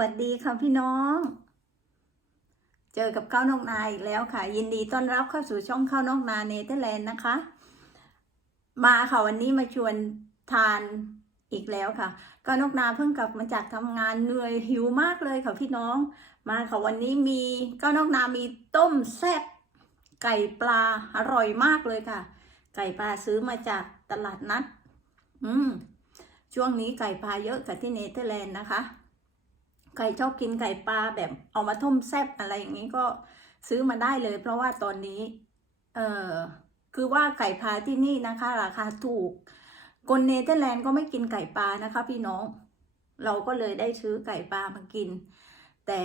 วัสดีค่ะพี่น้อง เจอกับข้าวนอกนาอีกแล้วค่ะ ยินดีต้อนรับเข้าสู่ช่องข้าวนอกนาเนเธอร์แลนด์นะคะ มาค่ะวันนี้มาชวนทานอีกแล้วค่ะข้าวนกนาเพิ่งกลับมาจากทำงานเหนื่อยหิวมากเลยค่ะพี่น้อง มาค่ะวันนี้มีข้าวนกนามีต้มแซ่บไก่ปลาอร่อยมากเลยค่ะ ไก่ปลาซื้อมาจากตลาดนัด อืมช่วงนี้ไก่ปลาเยอะกับที่เนเธอร์แลนด์นะคะ ใครชอบกินไก่ปลาแบบเอามาต้มแซ่บอะไรอย่างนี้ก็ซื้อมาได้เลย เพราะว่าตอนนี้ เออคือว่าไก่ปลาที่นี่นะคะ ราคาถูก คนเนเธอร์แลนด์ก็ไม่กินไก่ปลานะคะ พี่น้อง เราก็เลยได้ซื้อไก่ปลามากิน แต่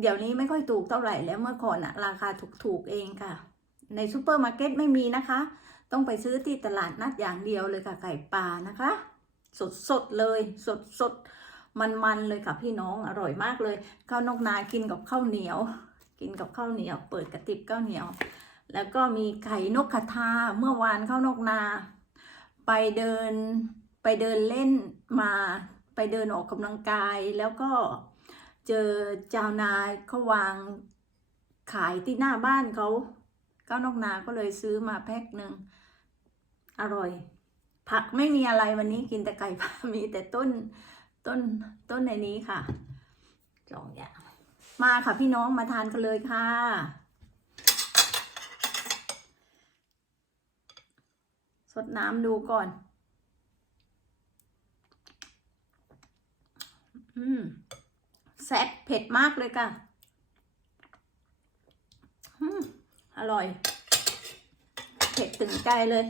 เดี๋ยวนี้ไม่ค่อยถูกเท่าไหร่แล้วเมื่อก่อนอะราคาถูกๆเองค่ะ ในซูเปอร์มาร์เก็ตไม่มีนะคะ ต้องไปซื้อที่ตลาดนัดอย่างเดียวเลยค่ะไก่ปลานะคะ สดๆเลยสดๆ มันๆเลยค่ะพี่น้องอร่อยมากเลยข้าวนอกนากินกับข้าวเหนียว กินกับข้าวเหนียว เปิดกระติบข้าวเหนียว แล้วก็มีไข่นกกระทาเมื่อวานข้าวนอกนา ไปเดินไปเดินเล่นมาไปเดินออกกำลังกายแล้วก็เจอเจ้านาเขาวางขายที่หน้าบ้านเขาข้าวนอกนาก็เลยซื้อมาแพ็คหนึ่งอร่อย ผักไม่มีอะไรวันนี้กินแต่ไก่พามีแต่ต้น ต้นต้นในนี้ค่ะสองอย่างมาค่ะพี่น้องมาทานกันเลยค่ะ สดน้ำดูก่อน อืมแซ่บเผ็ดมากเลยค่ะ อืมอร่อย เผ็ดถึงใจเลย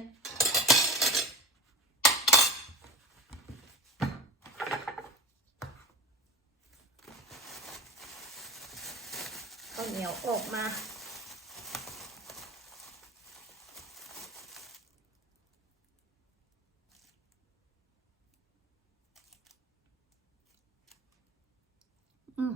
ข้าวเหนียวอกมา อืม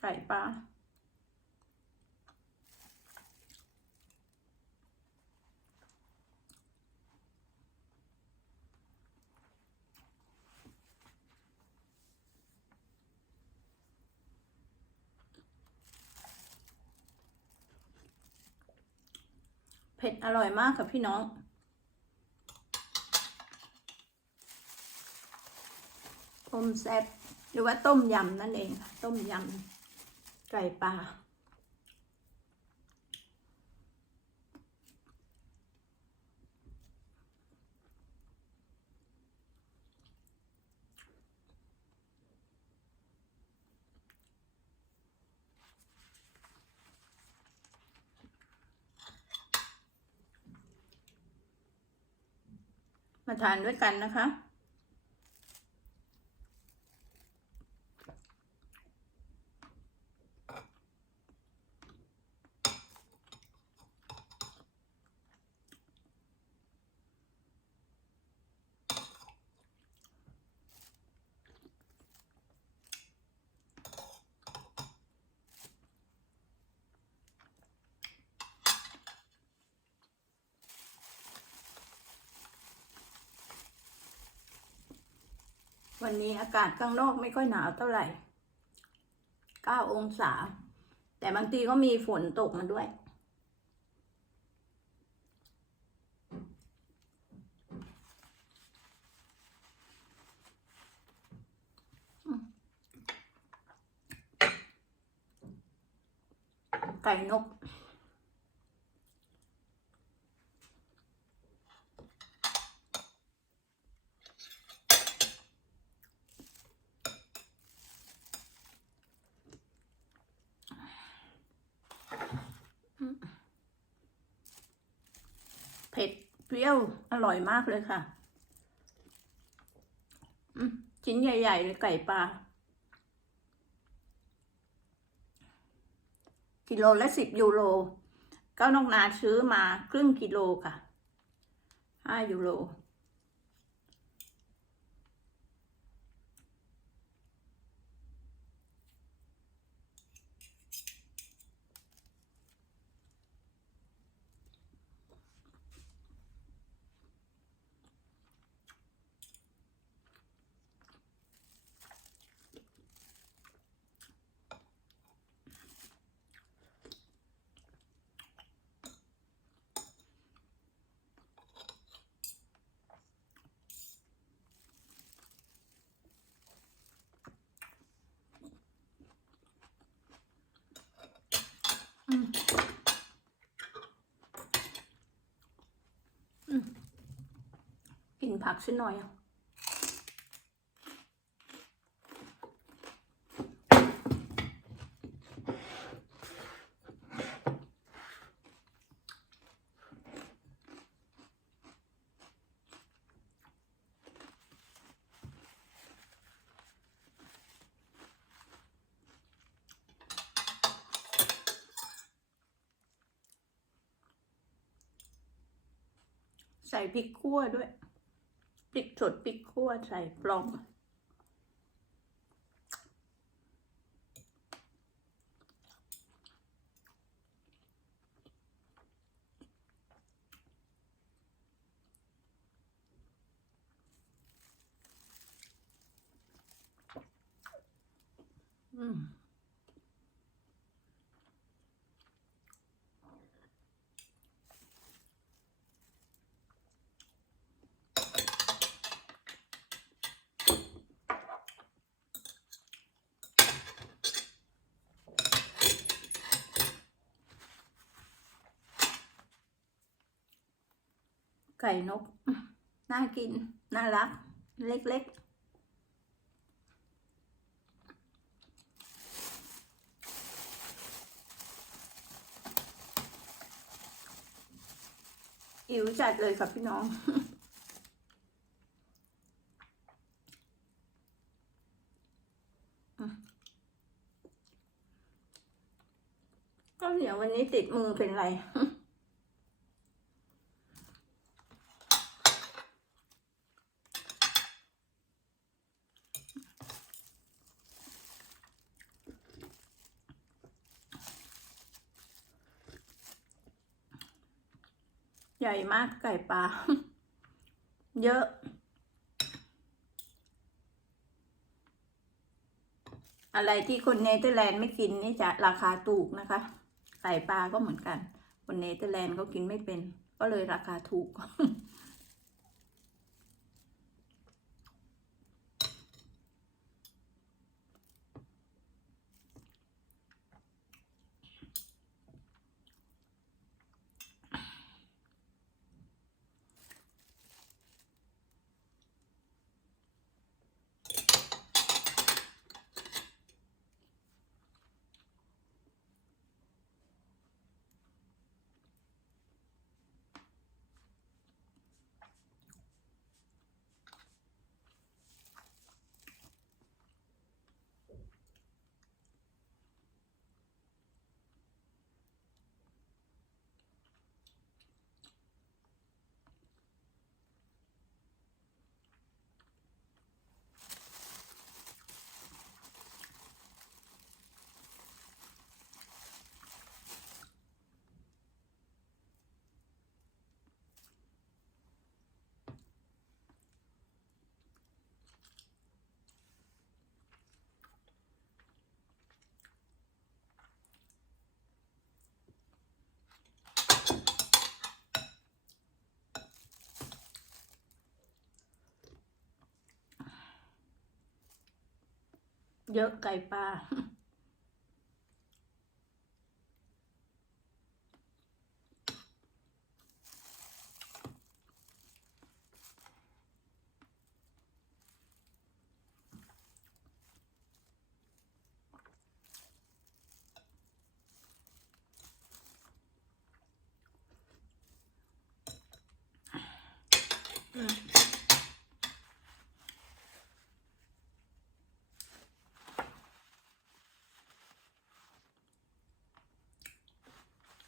ไก่ปลา เผ็ดอร่อยมากค่ะพี่น้อง ต้มแซ่บหรือว่าต้มยำนั่นเอง ต้มยำไก่ปลา มาทานด้วยกันนะคะ วันนี้อากาศข้างนอกไม่ค่อยหนาวเท่าไหร่ 9 องศา แต่บางทีก็มีฝนตกมาด้วย ไก่นก เผ็ด เปรี้ยวอร่อยมากเลยค่ะชิ้นใหญ่ๆเลยไก่ปลากิโลละสิบยูโรก็นอกนาซื้อมาครึ่งกิโลค่ะห้ายูโร นผักสักหน่อยใส่พริกขั่วด้วย สดพริกขั่วใส่ปลอม อืม ไก่นก น่ากิน น่ารัก เล็กๆอิ๋วจัดเลยค่ะพี่น้อง ก็เหนียววันนี้ติดมือเป็นไร ใหญ่มากไก่ปลา เยอะ อะไรที่คนเนเธอร์แลนด์ไม่กินนี่จะราคาถูกนะคะ ไก่ปลาก็เหมือนกัน คนเนเธอร์แลนด์เขากินไม่เป็น ก็เลยราคาถูก เยอะไก่ปลา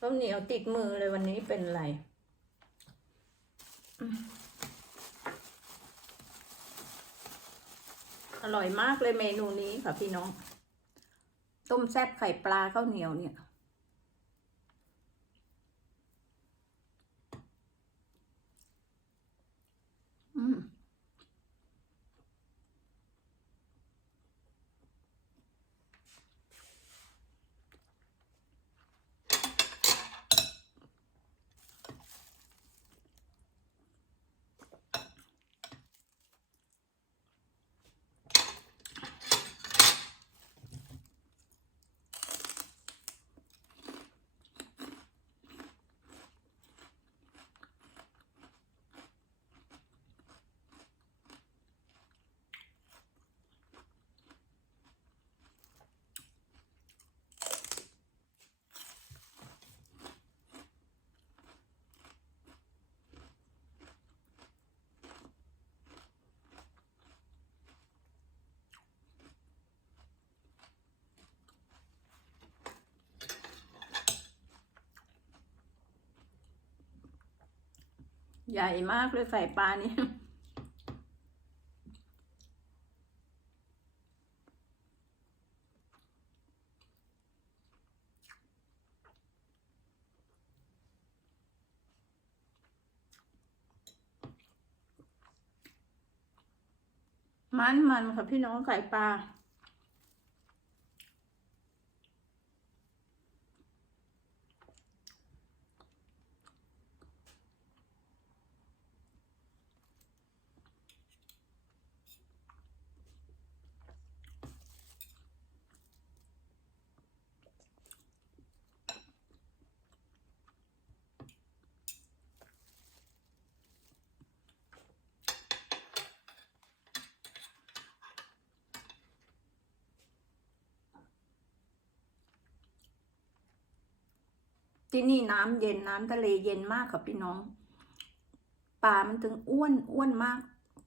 ข้าวเหนียวติดมือเลยวันนี้เป็นไรอืมอร่อยมากเลยเมนูนี้ค่ะพี่น้อง ต้มแซ่บไข่ปลาข้าวเหนียวเนี่ย ใหญ่มากเลยไข่ปลานี่มันมันค่ะพี่น้องไข่ปลา ที่นี่น้ำเย็นน้ำทะเลเย็นมากค่ะพี่น้องปลามันถึงอ้วนอ้วนมาก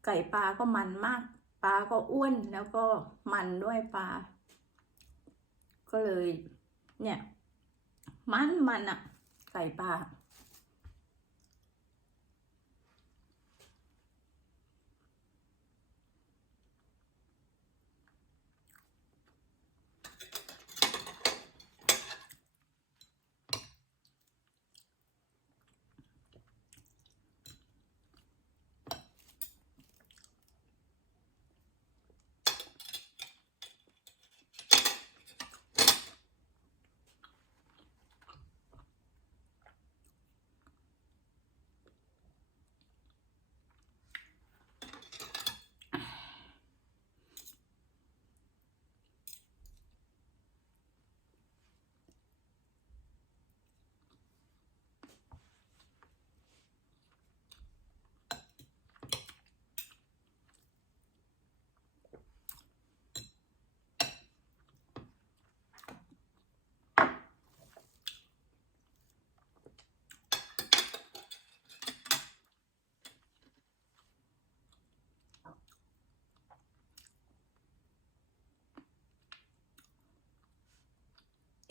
ไก่ปลาก็มันมากปลาก็อ้วนแล้วก็มันด้วยปลาก็เลย เนี่ย มันมันอะไก่ปลา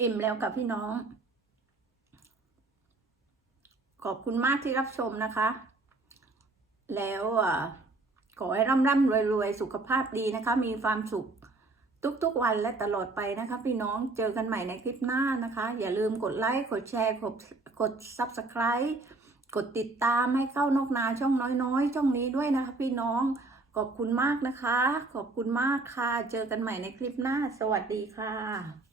อิ่มแล้วกับพี่น้อง ขอบคุณมากที่รับชมนะคะ แล้วขอให้ร่ำร่ำรวยรวยสุขภาพดีนะคะ มีความสุขทุกๆวันและตลอดไปนะคะ พี่น้องเจอกันใหม่ในคลิปหน้านะคะ อย่าลืมกดไลค์ กดแชร์ กดกด subscribe กดติดตามให้เข้านกนาช่องน้อยๆ ช่องนี้ด้วยนะคะ พี่น้องขอบคุณมากนะคะ ขอบคุณมากค่ะ เจอกันใหม่ในคลิปหน้า สวัสดีค่ะ